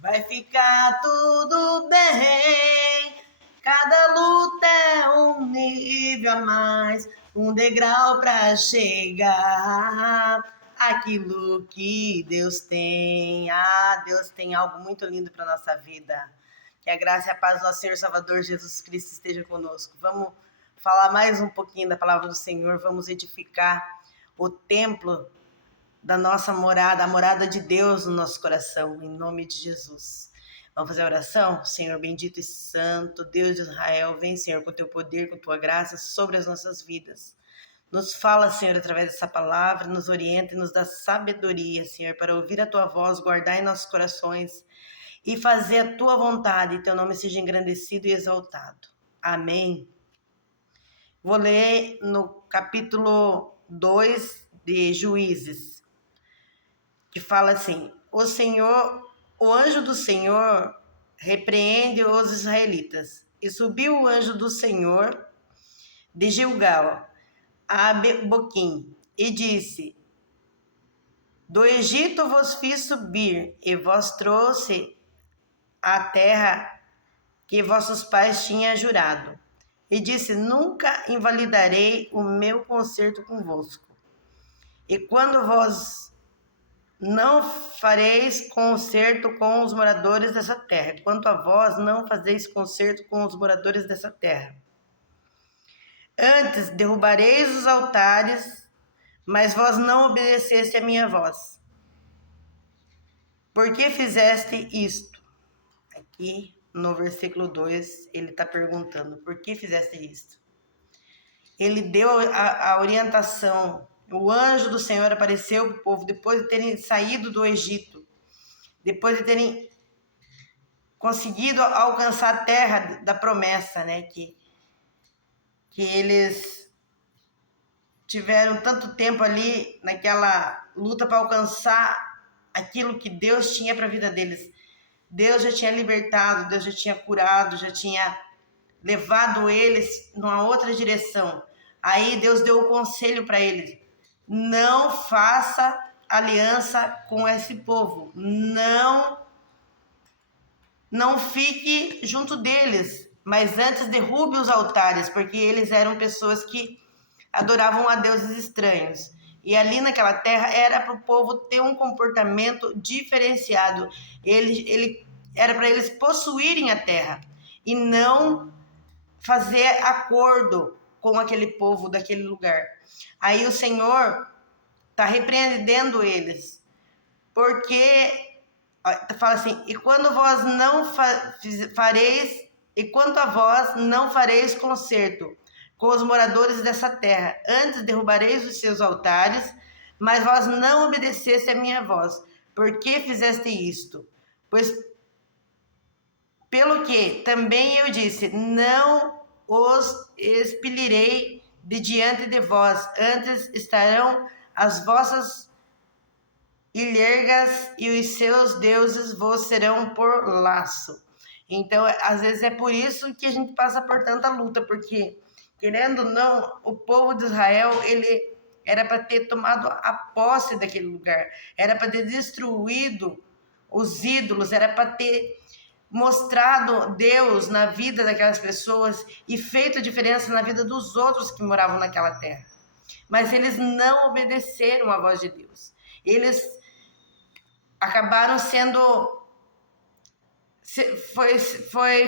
vai ficar tudo bem. Cada luta é um nível a mais, um degrau para chegar àquilo que Deus tem. Deus tem algo muito lindo para nossa vida. Que a graça e a paz do nosso Senhor Salvador Jesus Cristo esteja conosco. Vamos falar mais um pouquinho da palavra do Senhor, vamos edificar o templo da nossa morada, a morada de Deus no nosso coração, em nome de Jesus. Vamos fazer a oração? Senhor bendito e santo, Deus de Israel, vem, Senhor, com teu poder, com tua graça sobre as nossas vidas. Nos fala, Senhor, através dessa palavra, nos orienta e nos dá sabedoria, Senhor, para ouvir a tua voz, guardar em nossos corações e fazer a tua vontade, e teu nome seja engrandecido e exaltado. Amém. Vou ler no capítulo 2 de Juízes, que fala assim: o anjo do Senhor repreende os israelitas. E subiu o anjo do Senhor de Gilgal a Boquim e disse: do Egito vos fiz subir e vos trouxe a terra que vossos pais tinham jurado. E disse: nunca invalidarei o meu concerto convosco. E quando vós não fareis concerto com os moradores dessa terra. Quanto a vós, não fazeis concerto com os moradores dessa terra. Antes derrubareis os altares, mas vós não obedeceste a minha voz. Por que fizeste isto? Aqui no versículo 2, ele está perguntando: por que fizeste isto? Ele deu a orientação. O anjo do Senhor apareceu para o povo depois de terem saído do Egito, depois de terem conseguido alcançar a terra da promessa, né? Que eles tiveram tanto tempo ali naquela luta para alcançar aquilo que Deus tinha para a vida deles. Deus já tinha libertado, Deus já tinha curado, já tinha levado eles numa outra direção. Aí Deus deu o conselho para eles: não faça aliança com esse povo, não fique junto deles, mas antes derrube os altares, porque eles eram pessoas que adoravam a deuses estranhos. E ali naquela terra era para o povo ter um comportamento diferenciado. Ele era para eles possuírem a terra e não fazer acordo com aquele povo daquele lugar. Aí o Senhor está repreendendo eles, porque fala assim: e quando vós não fareis, e quanto a vós não fareis concerto com os moradores dessa terra, antes derrubareis os seus altares, mas vós não obedeceste a minha voz. Por que fizeste isto? Pois pelo que também eu disse: não os expelirei de diante de vós, antes estarão as vossas ilhergas e os seus deuses vos serão por laço. Então, às vezes é por isso que a gente passa por tanta luta, porque, querendo ou não, o povo de Israel, ele era para ter tomado a posse daquele lugar, era para ter destruído os ídolos, era para ter mostrado Deus na vida daquelas pessoas e feito diferença na vida dos outros que moravam naquela terra. Mas eles não obedeceram à voz de Deus. Eles acabaram sendo... Foi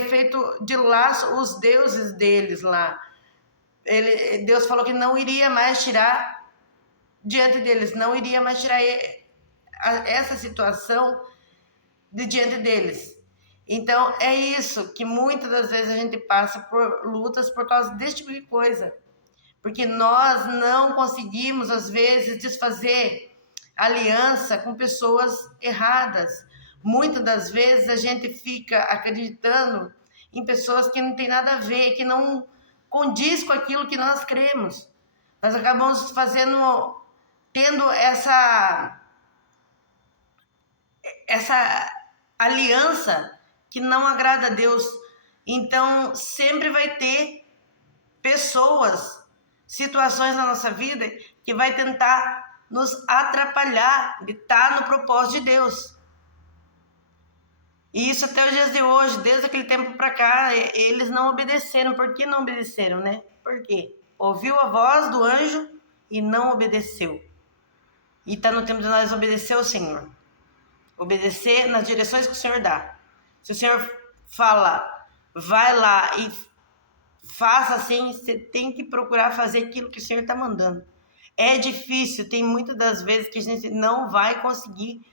feito de laço os deuses deles lá. Deus falou que não iria mais tirar diante deles, não iria mais tirar essa situação de diante deles. Então é isso que muitas das vezes a gente passa por lutas por causa desse tipo de coisa, porque nós não conseguimos às vezes desfazer aliança com pessoas erradas. Muitas das vezes a gente fica acreditando em pessoas que não tem nada a ver, que não condiz com aquilo que nós cremos. Nós acabamos tendo essa aliança que não agrada a Deus. Então sempre vai ter pessoas, situações na nossa vida que vai tentar nos atrapalhar de estar no propósito de Deus. E isso até os dias de hoje, desde aquele tempo para cá, eles não obedeceram. Por que não obedeceram, né? Por quê? Ouviu a voz do anjo e não obedeceu. E está no tempo de nós obedecer ao Senhor. Obedecer nas direções que o Senhor dá. Se o Senhor fala, vai lá e faça assim, você tem que procurar fazer aquilo que o Senhor está mandando. É difícil, tem muitas das vezes que a gente não vai conseguir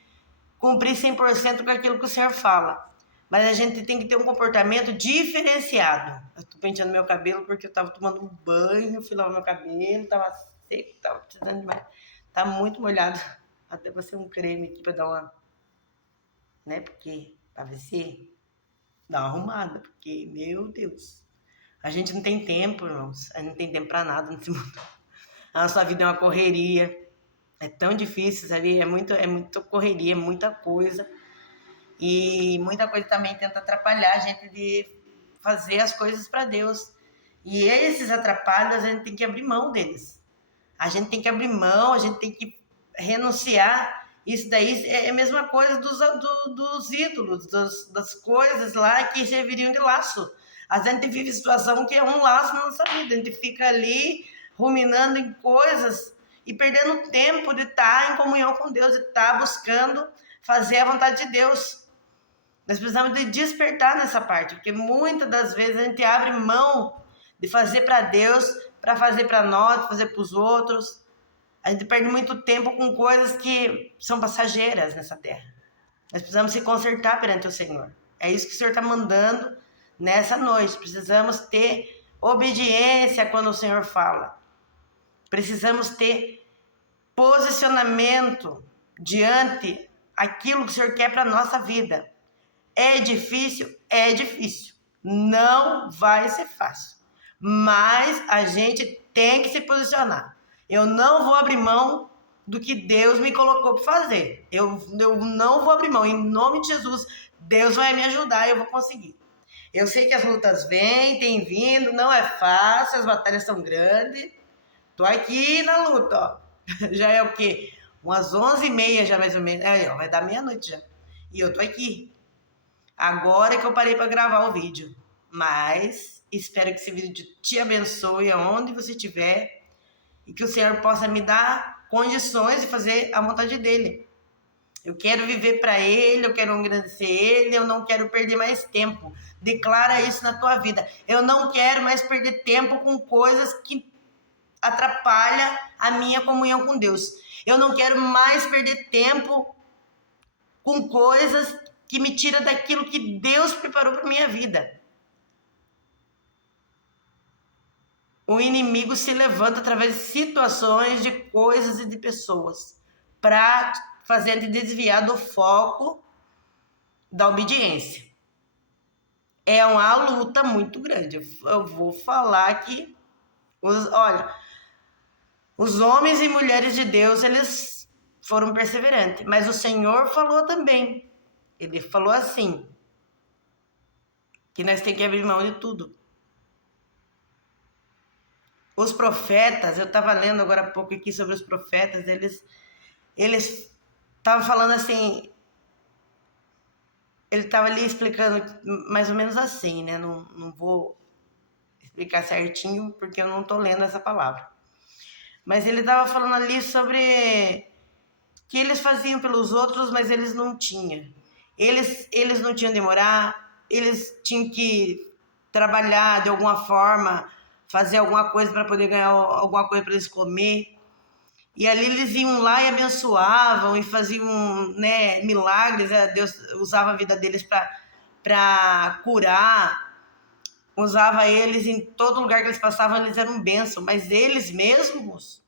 cumprir 100% com aquilo que o Senhor fala. Mas a gente tem que ter um comportamento diferenciado. Eu tô penteando meu cabelo porque eu tava tomando um banho, fui lavar meu cabelo, tava seco, tava precisando demais. Tá muito molhado. Até pra ser um creme aqui pra dar uma... Né? Porque, pra ver se dá uma arrumada. Porque, meu Deus. A gente não tem tempo, irmãos. A gente não tem tempo pra nada nesse mundo. A nossa vida é uma correria. É tão difícil, sabe? É muita correria, é muita coisa. E muita coisa também tenta atrapalhar a gente de fazer as coisas para Deus. E esses atrapalhos a gente tem que abrir mão deles. A gente tem que abrir mão, a gente tem que renunciar. Isso daí é a mesma coisa dos ídolos, das coisas lá que serviriam de laço. A gente vive situação que é um laço na nossa vida. A gente fica ali ruminando em coisas e perdendo tempo de estar em comunhão com Deus, de estar buscando fazer a vontade de Deus. Nós precisamos de despertar nessa parte, porque muitas das vezes a gente abre mão de fazer para Deus, para fazer para nós, fazer para os outros. A gente perde muito tempo com coisas que são passageiras nessa terra. Nós precisamos se consertar perante o Senhor. É isso que o Senhor está mandando nessa noite. Precisamos ter obediência quando o Senhor fala. Precisamos ter posicionamento diante aquilo que o Senhor quer para a nossa vida. É difícil? É difícil. Não vai ser fácil. Mas a gente tem que se posicionar. Eu não vou abrir mão do que Deus me colocou para fazer. Eu não vou abrir mão. Em nome de Jesus, Deus vai me ajudar e eu vou conseguir. Eu sei que as lutas vêm, têm vindo, não é fácil, as batalhas são grandes. Tô aqui na luta, ó. Já é o quê? Umas 11h30 já mais ou menos. Aí, ó, vai dar meia-noite já. E eu tô aqui. Agora que eu parei para gravar o vídeo. Mas espero que esse vídeo te abençoe aonde você estiver e que o Senhor possa me dar condições de fazer a vontade dele. Eu quero viver para ele, eu quero engrandecer ele, eu não quero perder mais tempo. Declara isso na tua vida. Eu não quero mais perder tempo com coisas que atrapalham a minha comunhão com Deus. Eu não quero mais perder tempo com coisas que me tira daquilo que Deus preparou para minha vida. O inimigo se levanta através de situações, de coisas e de pessoas para fazer a gente desviar do foco da obediência. É uma luta muito grande. Eu vou falar que, olha, os homens e mulheres de Deus, eles foram perseverantes, mas o Senhor falou também. Ele falou assim, que nós temos que abrir mão de tudo. Os profetas, eu estava lendo agora há pouco aqui sobre os profetas, eles estavam falando assim, ele estava ali explicando mais ou menos assim, né? Não vou explicar certinho, porque eu não estou lendo essa palavra. Mas ele estava falando ali sobre que eles faziam pelos outros, mas eles não tinham. Eles não tinham de morar, eles tinham que trabalhar de alguma forma, fazer alguma coisa para poder ganhar alguma coisa para eles comer. E ali eles iam lá e abençoavam e faziam, né, milagres. Deus usava a vida deles para curar, usava eles em todo lugar que eles passavam, eles eram bênção. Mas eles mesmos,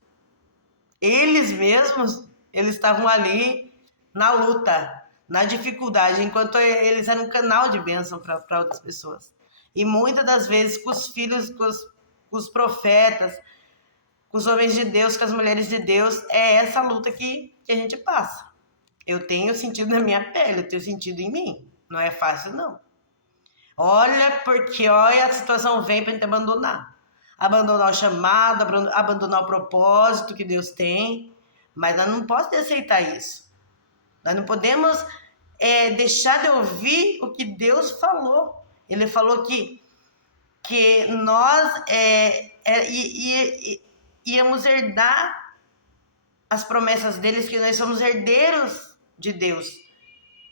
eles estavam ali na luta, na dificuldade, enquanto eles eram um canal de bênção para outras pessoas. E muitas das vezes com os filhos, com os profetas, com os homens de Deus, com as mulheres de Deus, é essa luta que a gente passa. Eu tenho sentido na minha pele, eu tenho sentido em mim. Não é fácil, não. Olha, porque olha, a situação vem para a gente abandonar. Abandonar o chamado, abandonar o propósito que Deus tem. Mas nós não podemos aceitar isso. Nós não podemos deixar de ouvir o que Deus falou. Ele falou que nós íamos herdar as promessas deles, que nós somos herdeiros de Deus.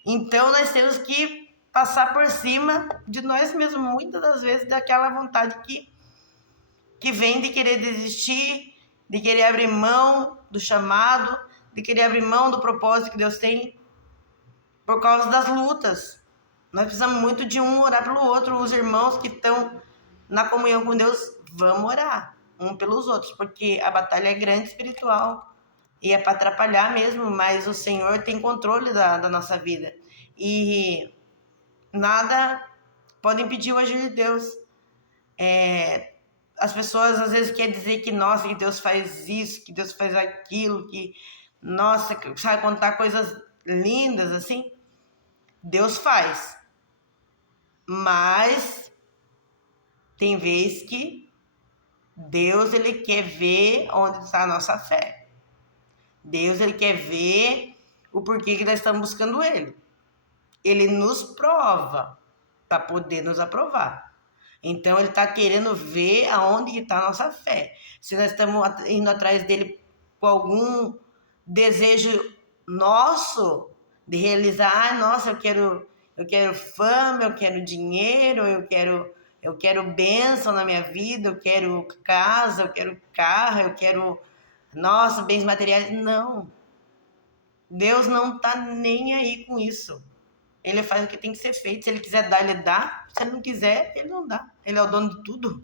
Então nós temos que passar por cima de nós mesmos, muitas das vezes, daquela vontade que vem de querer desistir, de querer abrir mão do chamado, de querer abrir mão do propósito que Deus tem, por causa das lutas. Nós precisamos muito de um orar pelo outro. Os irmãos que estão na comunhão com Deus, vamos orar um pelos outros, porque a batalha é grande espiritual e é para atrapalhar mesmo, mas o Senhor tem controle da nossa vida e nada pode impedir o agir de Deus. As pessoas às vezes querem dizer que, nossa, que Deus faz isso, que Deus faz aquilo, que, nossa, sabe contar coisas lindas assim. Deus faz, mas tem vezes que Deus, ele quer ver onde está a nossa fé. Deus, ele quer ver o porquê que nós estamos buscando ele. Ele nos prova para poder nos aprovar. Então, ele está querendo ver aonde está a nossa fé. Se nós estamos indo atrás dele com algum desejo nosso de realizar, nossa, eu quero fama, eu quero dinheiro, eu quero bênção na minha vida, eu quero casa, eu quero carro, eu quero, nossa, bens materiais. Não. Deus não está nem aí com isso. Ele faz o que tem que ser feito. Se ele quiser dar, ele dá. Se ele não quiser, ele não dá. Ele é o dono de tudo.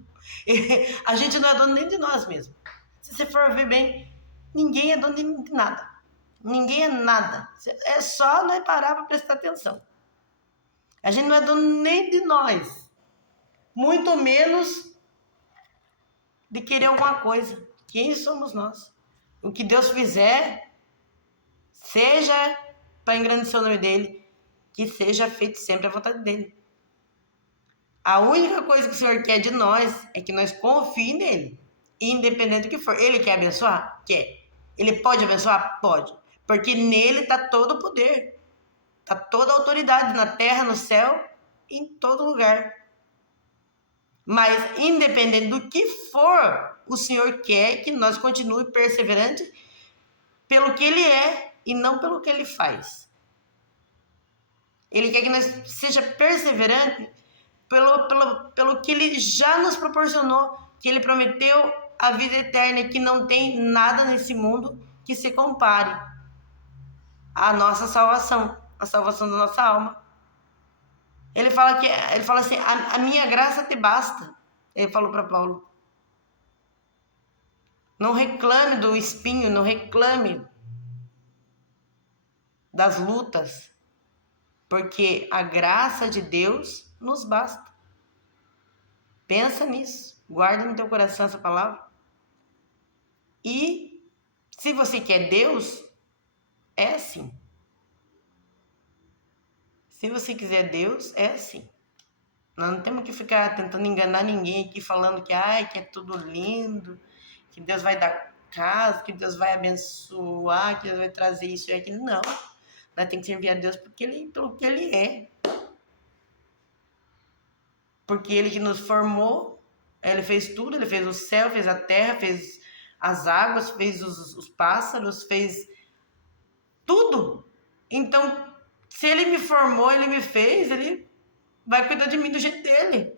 A gente não é dono nem de nós mesmos. Se você for ver bem, ninguém é dono de nada. Ninguém é nada. É só nós parar para prestar atenção. A gente não é dono nem de nós. Muito menos de querer alguma coisa. Quem somos nós? O que Deus fizer, seja para engrandecer o nome dele, que seja feito sempre a vontade dele. A única coisa que o Senhor quer de nós é que nós confiemos nele, independente do que for. Ele quer abençoar? Quer. Ele pode abençoar? Pode. Porque nele está todo o poder, está toda a autoridade na terra, no céu, em todo lugar. Mas, independente do que for, o Senhor quer que nós continuemos perseverantes pelo que ele é e não pelo que ele faz. Ele quer que nós seja perseverante pelo que ele já nos proporcionou, que ele prometeu a vida eterna e que não tem nada nesse mundo que se compare à nossa salvação, a salvação da nossa alma. Ele fala assim, a minha graça te basta. Ele falou para Paulo. Não reclame do espinho, não reclame das lutas, porque a graça de Deus nos basta. Pensa nisso, guarda no teu coração essa palavra. E se você quer Deus, é assim. Se você quiser Deus, é assim. Nós não temos que ficar tentando enganar ninguém aqui, falando que é tudo lindo, que Deus vai dar casa, que Deus vai abençoar, que Deus vai trazer isso e aquilo. Não. Nós temos que servir a Deus pelo que ele é. Porque ele que nos formou, ele fez tudo, ele fez o céu, fez a terra, fez as águas, fez os pássaros, fez tudo. Então, se ele me formou, ele me fez, ele vai cuidar de mim do jeito dele.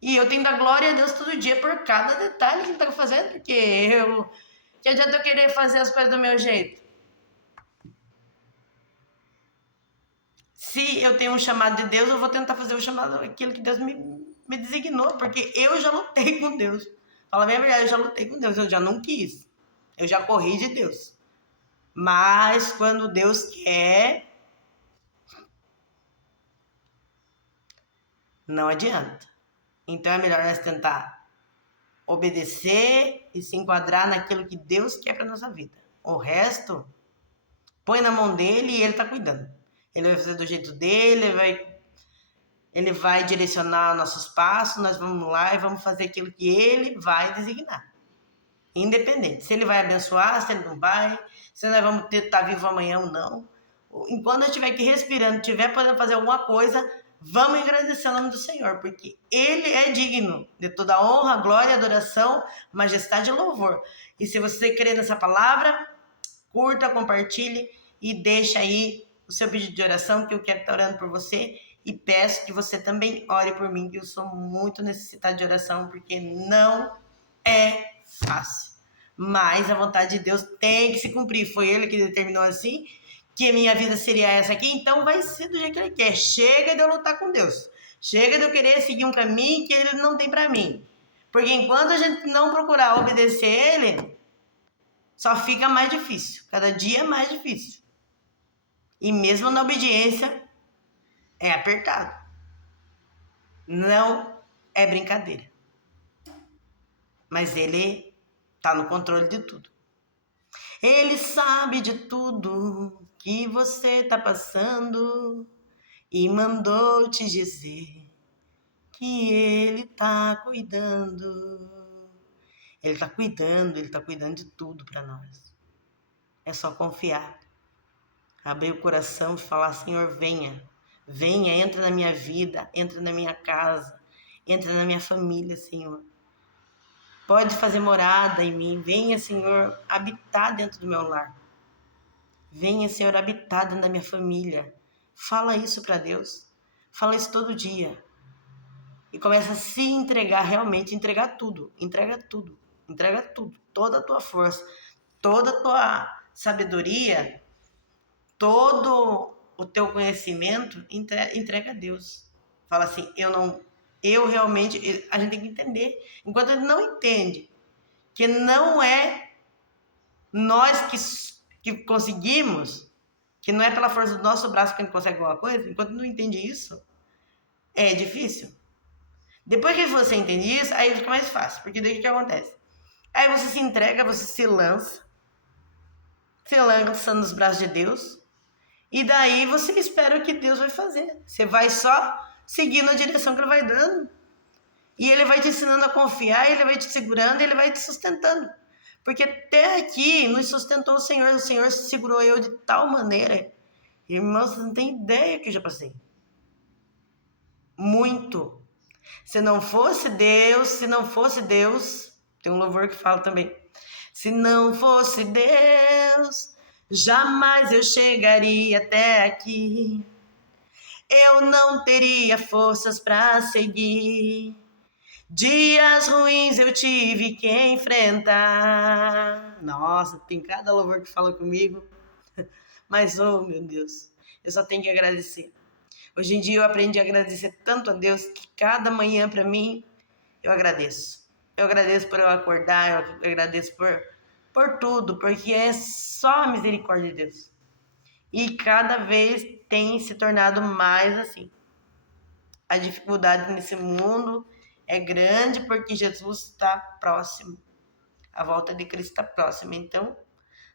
E eu tenho que dar glória a Deus todo dia por cada detalhe que ele está fazendo, porque que adianta eu querer fazer as coisas do meu jeito? Se eu tenho um chamado de Deus, eu vou tentar fazer o chamado, aquilo que Deus me designou, porque eu já lutei com Deus. Fala bem a verdade, eu já lutei com Deus, eu já não quis. Eu já corri de Deus. Mas quando Deus quer, não adianta. Então é melhor nós tentar obedecer e se enquadrar naquilo que Deus quer para nossa vida. O resto, põe na mão dele e ele está cuidando. Ele vai fazer do jeito dele, ele vai direcionar nossos passos, nós vamos lá e vamos fazer aquilo que ele vai designar. Independente. Se ele vai abençoar, se ele não vai, se nós vamos estar vivo amanhã ou não. enquanto eu estiver aqui respirando, estiver podendo fazer alguma coisa, vamos agradecer o nome do Senhor, porque Ele é digno de toda honra, glória, adoração, majestade e louvor. E se você crer nessa palavra, curta, compartilhe e deixa aí o seu pedido de oração, que eu quero estar orando por você. E peço que você também ore por mim, que eu sou muito necessitada de oração, porque não é fácil. Mas a vontade de Deus tem que se cumprir. Foi Ele que determinou assim, que a minha vida seria essa aqui, então vai ser do jeito que Ele quer. Chega de eu lutar com Deus. Chega de eu querer seguir um caminho que Ele não tem para mim. Porque enquanto a gente não procurar obedecer Ele, só fica mais difícil. Cada dia é mais difícil. E mesmo na obediência, é apertado. Não é brincadeira. Mas Ele está no controle de tudo. Ele sabe de tudo que você está passando e mandou te dizer que Ele está cuidando. Ele está cuidando de tudo para nós. É só confiar. Abrir o coração e falar, Senhor, venha. Venha, entra na minha vida, entra na minha casa, entra na minha família, Senhor. Pode fazer morada em mim. Venha, Senhor, habitar dentro do meu lar. Venha, Senhor, habitar dentro da minha família. Fala isso para Deus. Fala isso todo dia. E começa a se entregar realmente, entregar tudo. Entrega tudo. Entrega tudo. Toda a tua força, toda a tua sabedoria, todo o teu conhecimento, entrega a Deus. Fala assim, eu realmente, a gente tem que entender. Enquanto ele não entende que não é nós que conseguimos, que não é pela força do nosso braço que a gente consegue alguma coisa, enquanto não entende isso, é difícil. Depois que você entende isso, aí fica mais fácil, porque daí o que acontece? Aí você se entrega, você se lança nos braços de Deus, e daí você espera o que Deus vai fazer. Você vai só seguindo a direção que Ele vai dando. E Ele vai te ensinando a confiar, Ele vai te segurando, Ele vai te sustentando. Porque até aqui nos sustentou o Senhor segurou eu de tal maneira. Irmãos, você não tem ideia que eu já passei. Muito. Se não fosse Deus, tem um louvor que fala também. Se não fosse Deus, jamais eu chegaria até aqui. Eu não teria forças para seguir. Dias ruins eu tive que enfrentar. Nossa, tem cada louvor que fala comigo. Mas, oh meu Deus, eu só tenho que agradecer. Hoje em dia eu aprendi a agradecer tanto a Deus que cada manhã para mim eu agradeço. Eu agradeço por eu acordar, eu agradeço por tudo, porque é só a misericórdia de Deus. E cada vez tem se tornado mais assim. A dificuldade nesse mundo é grande porque Jesus está próximo. A volta de Cristo está próxima. Então,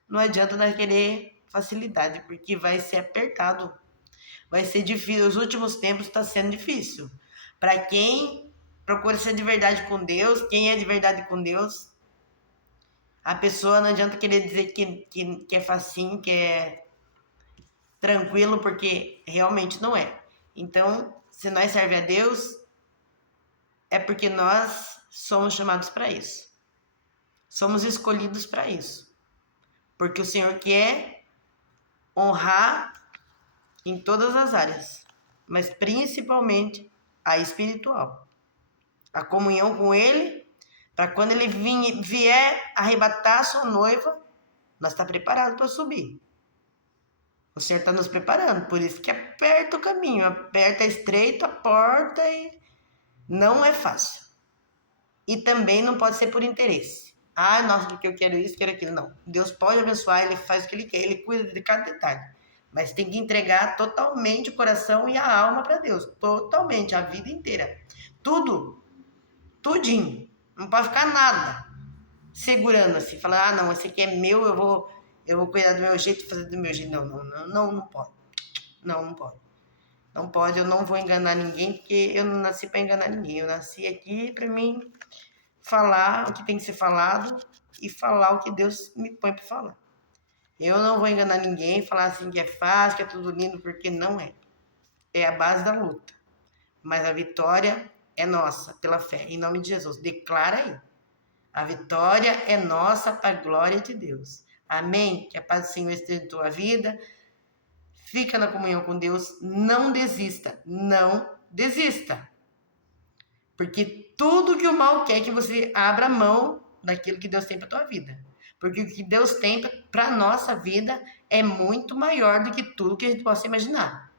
não adianta nós querer facilidade, porque vai ser apertado. Vai ser difícil. Os últimos tempos está sendo difícil. Para quem procura ser de verdade com Deus, quem é de verdade com Deus, a pessoa não adianta querer dizer que é facinho, que é tranquilo, porque realmente não é. Então, se nós servemos a Deus, é porque nós somos chamados para isso. Somos escolhidos para isso. Porque o Senhor quer honrar em todas as áreas, mas principalmente a espiritual. A comunhão com Ele, para quando Ele vier arrebatar a sua noiva, nós estamos preparados para subir. O Senhor está nos preparando, por isso que aperta o caminho, aperta estreito a porta e não é fácil. E também não pode ser por interesse. Ah, nossa, porque eu quero isso, quero aquilo. Não. Deus pode abençoar, Ele faz o que Ele quer, Ele cuida de cada detalhe. Mas tem que entregar totalmente o coração e a alma para Deus. Totalmente, a vida inteira. Tudo. Tudinho. Não pode ficar nada segurando assim. Falar, não, esse aqui é meu, eu vou cuidar do meu jeito, fazer do meu jeito. Não pode. Não pode. Não pode, eu não vou enganar ninguém, porque eu não nasci para enganar ninguém. Eu nasci aqui para mim falar o que tem que ser falado e falar o que Deus me põe para falar. Eu não vou enganar ninguém, falar assim que é fácil, que é tudo lindo, porque não é. É a base da luta. Mas a vitória é nossa, pela fé. Em nome de Jesus. Declara aí. A vitória é nossa para a glória de Deus. Amém? Que a paz do Senhor esteja em tua vida. Fica na comunhão com Deus. Não desista. Não desista. Porque tudo que o mal quer é que você abra mão daquilo que Deus tem para tua vida. Porque o que Deus tem para nossa vida é muito maior do que tudo que a gente possa imaginar.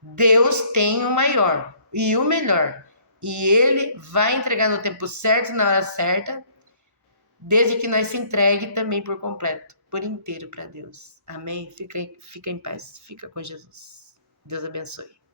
Deus tem o maior e o melhor. E Ele vai entregar no tempo certo, na hora certa, desde que nós se entregue também por completo, por inteiro para Deus. Amém? Fica em paz, fica com Jesus. Deus abençoe.